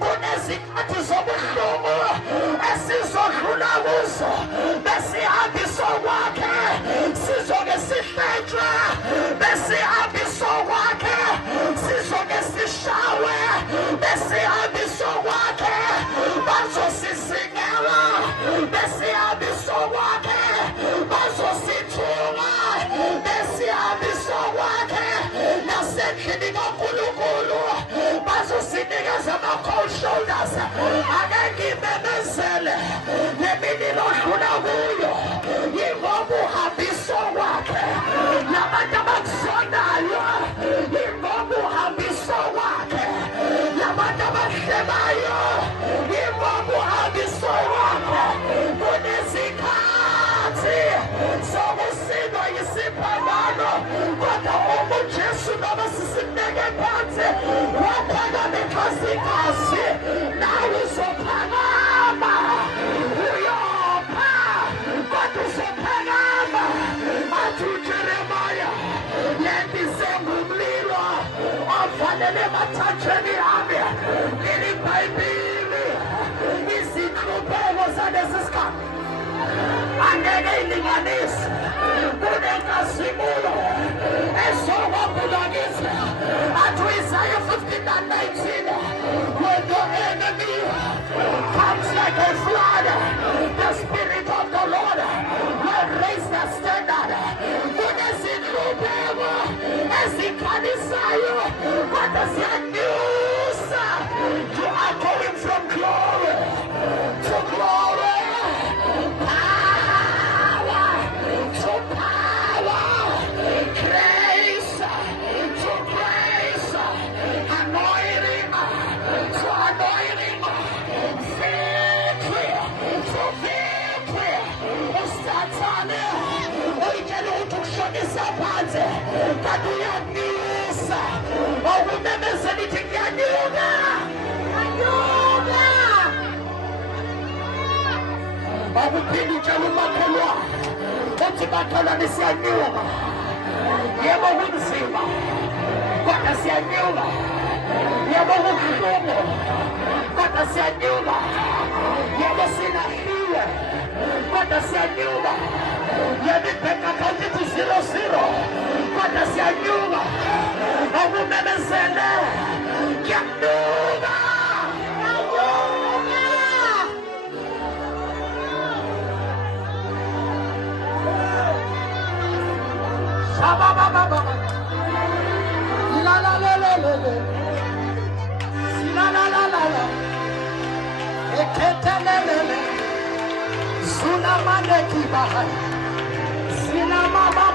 kunezikhathi zobuhlungu esizodlula kuzo besihambiswa kwakhe sizoke sihletshwe besihambiswa kwakhe sizoke sishawe besihambiswa kwakhe bazosisingela besihambiswa kwakhe bazosithunga besihambiswa kwakhe nasendlini kaNkulunkulu bazosinikeza ama-cold shoulders angeke imemezele nemililo odlula kuyo yingoba uhambiswa kwakhe labantu abakuzonayo yingoba uhambiswa kwakhe labantu abahlebayo yingoba uhambiswa kwakhe kunezikhathi zokusindwa yisiphambano kodwa uma uJesu noma sisimneke phansi waphakama ekhazikhazi nawe uzophakama uyopha kodwa uzophakama athi uJeremaya lento isengumlilo ofanele emathatsheni ami leli Bhayibhili izinhlupheko zalesi sikhathi angeke ilinganise kunenkazimulo ezokwambula kithi athi Isaiah 59:19 when your enemy comes like a flood the spirit of the Lord will raise the standard kunezinhlupheko ezikhalisayo kodwa ziyanyusa you are going from glory to glory kanti uyanyusa okumemezela ithi kuyanyuka anyuka akuphinde utshela umakhelwane uthi makhelwane siyanyuka yebo kunzima kodwa siyanyuka yebo kubuhlungu kodwa siyanyuka yebo sinahliwe kodwa siyanyuka yebo i-bank account ithi 00 kodwa siyanyuka okumemezele kuyanyuka Shababababa la la la la la la la la la la eketelele zuna mane kibahai sina mama